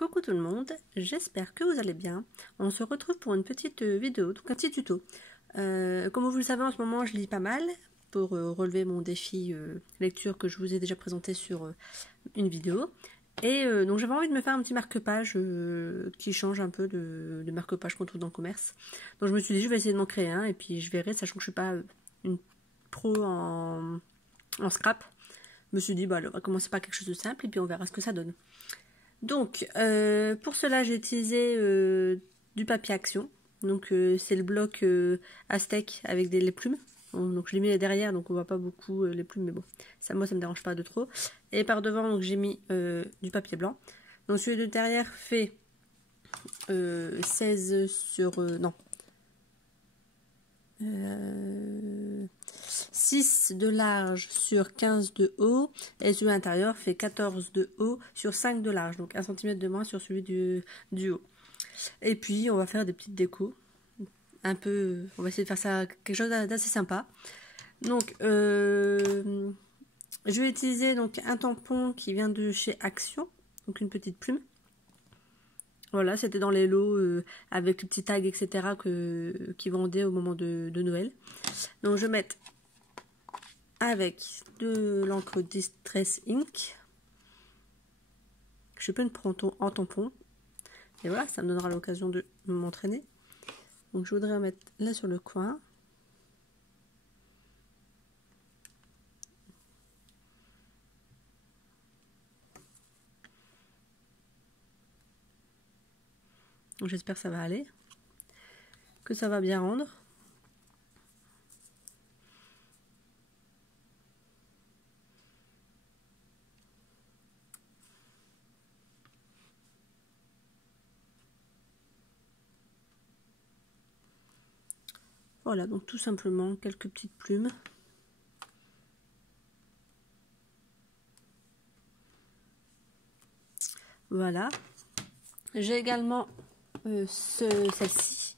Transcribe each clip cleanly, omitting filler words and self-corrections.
Coucou tout le monde, j'espère que vous allez bien. On se retrouve pour une petite vidéo, donc un petit tuto. Comme vous le savez, en ce moment je lis pas mal pour relever mon défi lecture que je vous ai déjà présenté sur une vidéo. Et donc j'avais envie de me faire un petit marque-page qui change un peu de marque-page qu'on trouve dans le commerce. Donc je me suis dit je vais essayer de m'en créer un et puis je verrai, sachant que je suis pas une pro en scrap. Je me suis dit bah, on va commencer par quelque chose de simple et puis on verra ce que ça donne. Donc, pour cela, j'ai utilisé du papier Action. Donc, c'est le bloc Aztec avec les plumes. Donc, je l'ai mis derrière, donc on voit pas beaucoup les plumes, mais bon, ça, moi, ça me dérange pas de trop. Et par devant, donc j'ai mis du papier blanc. Donc, celui de derrière fait 16 sur... non. 6 de large sur 15 de haut, et celui à l'intérieur fait 14 de haut sur 5 de large, donc 1 cm de moins sur celui du haut. Et puis on va faire des petites décos, un peu, on va essayer de faire ça quelque chose d'assez sympa. Donc je vais utiliser donc un tampon qui vient de chez Action, donc une petite plume. Voilà, c'était dans les lots avec les petits tags, etc. qui vendaient au moment de Noël. Donc je vais mettre avec de l'encre Distress Ink. Je peux me prendre en tampon. Et voilà, ça me donnera l'occasion de m'entraîner. Donc je voudrais mettre là sur le coin. J'espère que ça va aller, que ça va bien rendre. Voilà, donc tout simplement quelques petites plumes. Voilà. J'ai également celle-ci,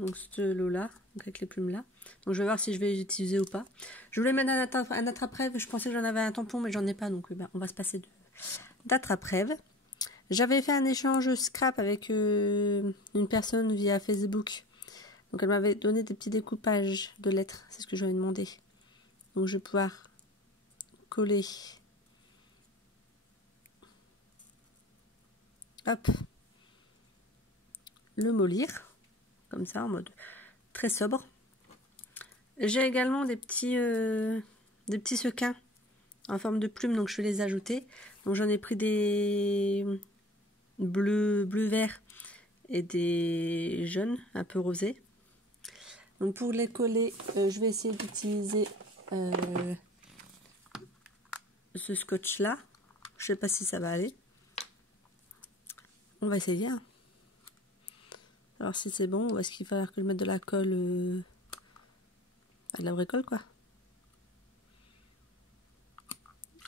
donc ce lot-là, avec les plumes là. Donc je vais voir si je vais les utiliser ou pas. Je voulais mettre un attrape-rêve, je pensais que j'en avais un tampon, mais j'en ai pas, donc on va se passer d'attrape-rêve. J'avais fait un échange scrap avec une personne via Facebook. Donc elle m'avait donné des petits découpages de lettres, c'est ce que je lui ai demandé. Donc je vais pouvoir coller. Hop. Le mot lire, comme ça, en mode très sobre. J'ai également des petits sequins en forme de plume, donc je vais les ajouter. Donc j'en ai pris des bleu vert et des jaunes un peu rosés. Donc pour les coller, je vais essayer d'utiliser ce scotch là. Je sais pas si ça va aller. On va essayer. Hein. Alors si c'est bon, ou est-ce qu'il va falloir que je mette de la colle, de la vraie colle quoi.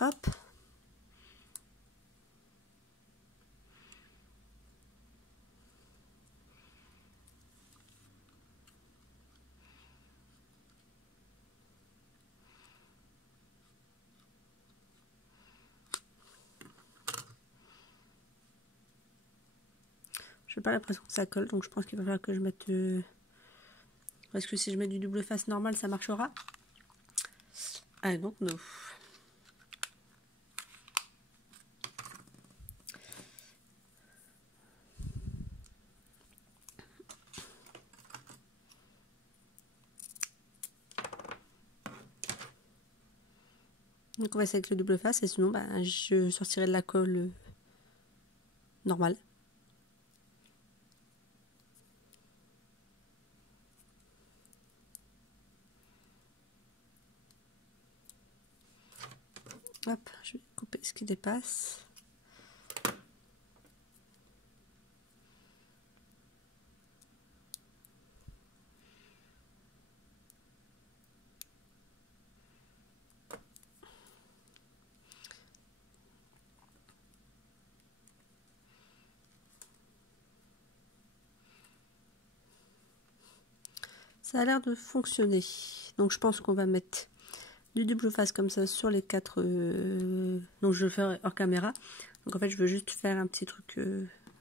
Hop. Je n'ai pas l'impression que ça colle, donc je pense qu'il va falloir que je mette... Est-ce que si je mets du double face normal, ça marchera? I don't know. Donc on va essayer avec le double face, et sinon bah, je sortirai de la colle normale. Hop, je vais couper ce qui dépasse. Ça a l'air de fonctionner. Donc je pense qu'on va mettre du double face comme ça sur les 4. Donc je le fais hors caméra. Donc en fait je veux juste faire un petit truc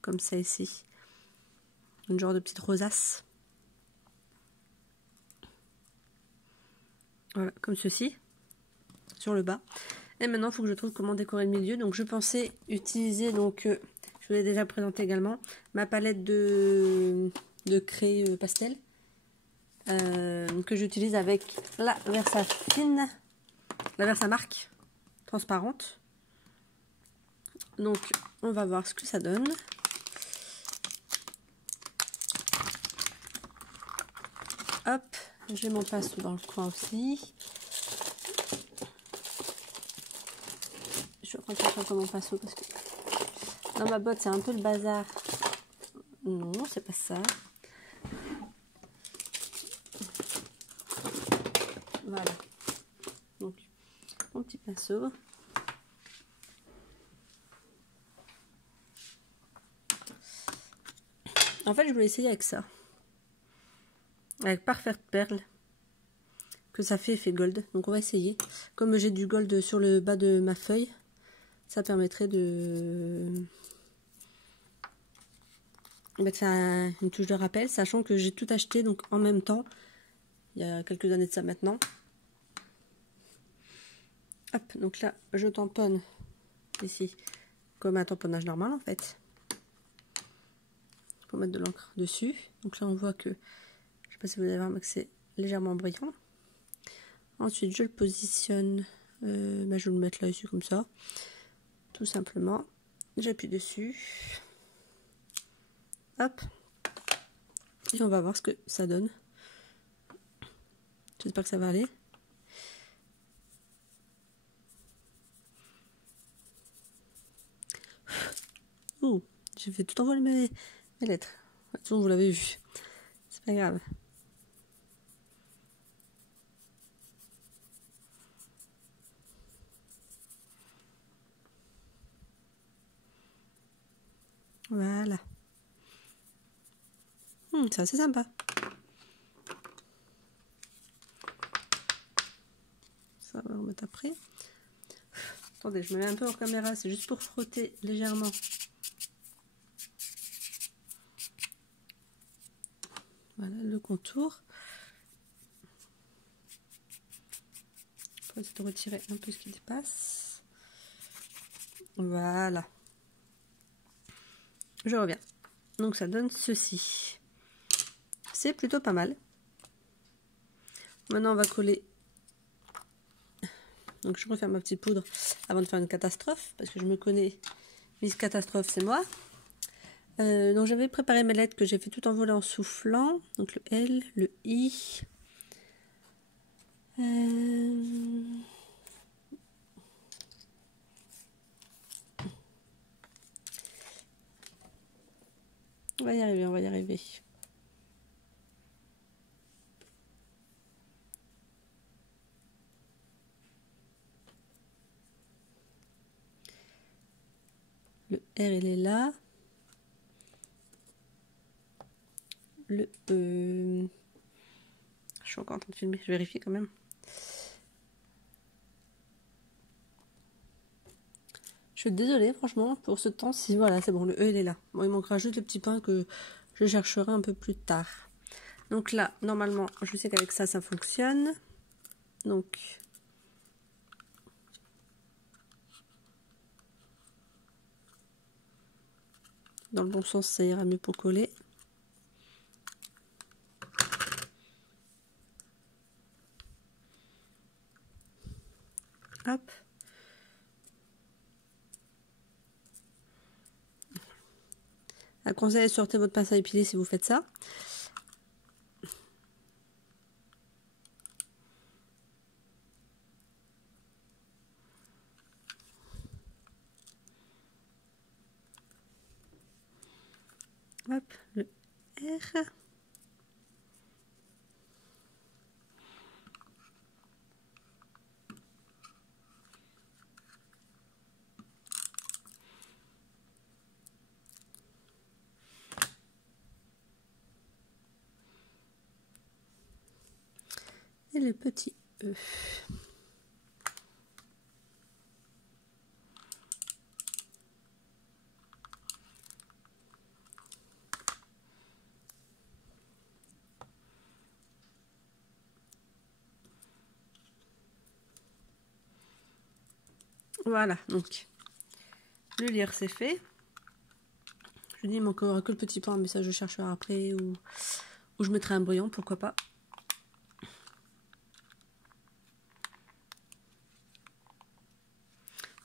comme ça ici. Une genre de petite rosace. Voilà, comme ceci. Sur le bas. Et maintenant il faut que je trouve comment décorer le milieu. Donc je pensais utiliser, donc je vous l'ai déjà présenté également, ma palette de craie pastel. Que j'utilise avec la Versa fine, la Versa marque transparente. Donc on va voir ce que ça donne. Hop, j'ai mon pinceau dans le coin aussi. Je vais prendre attention mon pinceau parce que dans ma botte c'est un peu le bazar. Non, c'est pas ça. Voilà. Donc mon petit pinceau. En fait, je voulais essayer avec ça. Avec Parfaite Perle. Que ça fait effet gold. Donc on va essayer. Comme j'ai du gold sur le bas de ma feuille, ça permettrait de... que ça a une touche de rappel. Sachant que j'ai tout acheté donc en même temps. Il y a quelques années de ça maintenant. Hop, donc là, je tamponne ici. Comme un tamponnage normal en fait. Pour mettre de l'encre dessus. Donc là on voit que, je sais pas si vous allez voir, mais que c'est légèrement brillant. Ensuite je le positionne, je vais le mettre là dessus comme ça, tout simplement. J'appuie dessus. Hop. Et on va voir ce que ça donne. J'espère que ça va aller. Ouh, j'ai fait tout envoler mes lettres. De toute façon, vous l'avez vu. C'est pas grave. Voilà. C'est assez sympa. Ça va remettre après. Attendez, je me mets un peu en caméra, c'est juste pour frotter légèrement. Voilà le contour. Pour essayer de retirer un peu ce qui dépasse. Voilà. Je reviens. Donc ça donne ceci. C'est plutôt pas mal. Maintenant on va coller. Donc je refaire ma petite poudre avant de faire une catastrophe. Parce que je me connais. Miss Catastrophe c'est moi. Donc j'avais préparé mes lettres que j'ai fait tout envoler en soufflant. Donc le L, le I. On va y arriver, on va y arriver. Le R il est là. Le E. Je suis encore en train de filmer, je vérifie quand même. Je suis désolée franchement pour ce temps-ci. Voilà, c'est bon, le E il est là. Bon, il manquera juste le petit pain que je chercherai un peu plus tard. Donc là, normalement, je sais qu'avec ça, ça fonctionne. Donc, dans le bon sens, ça ira mieux pour coller. Hop. Un conseil, sortez votre pince à épiler si vous faites ça. Hop, le R. Et le petit E. Voilà, donc le lire c'est fait. Je dis il manque que le petit pain, mais ça je chercherai après ou je mettrai un brouillon, pourquoi pas.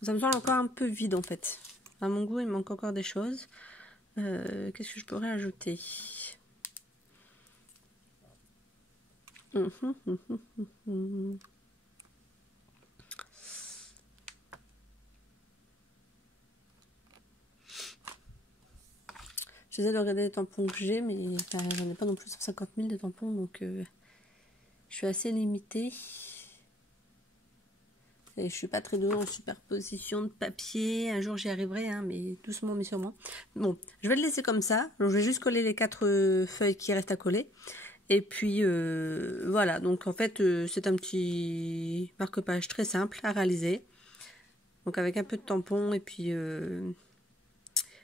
Ça me semble encore un peu vide en fait. À mon goût, il manque encore des choses. Qu'est-ce que je pourrais ajouter? J'essaie de regarder les tampons que j'ai, mais enfin, j'en ai pas non plus 150 000 de tampons, donc je suis assez limitée. Et je suis pas très douée en superposition de papier. Un jour j'y arriverai, hein, mais doucement mais sûrement. Bon, je vais le laisser comme ça. Donc, je vais juste coller les 4 feuilles qui restent à coller. Et puis voilà, donc en fait c'est un petit marque-page très simple à réaliser. Donc avec un peu de tampon et puis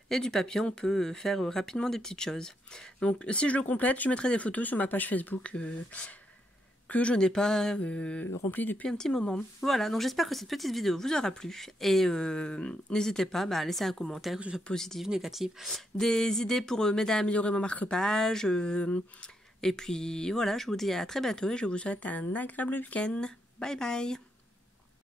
et du papier, on peut faire rapidement des petites choses. Donc si je le complète, je mettrai des photos sur ma page Facebook que je n'ai pas remplie depuis un petit moment. Voilà, donc j'espère que cette petite vidéo vous aura plu. Et n'hésitez pas à laisser un commentaire, que ce soit positif, négatif, des idées pour m'aider à améliorer mon marque-page. Et puis voilà, je vous dis à très bientôt et je vous souhaite un agréable week-end. Bye bye!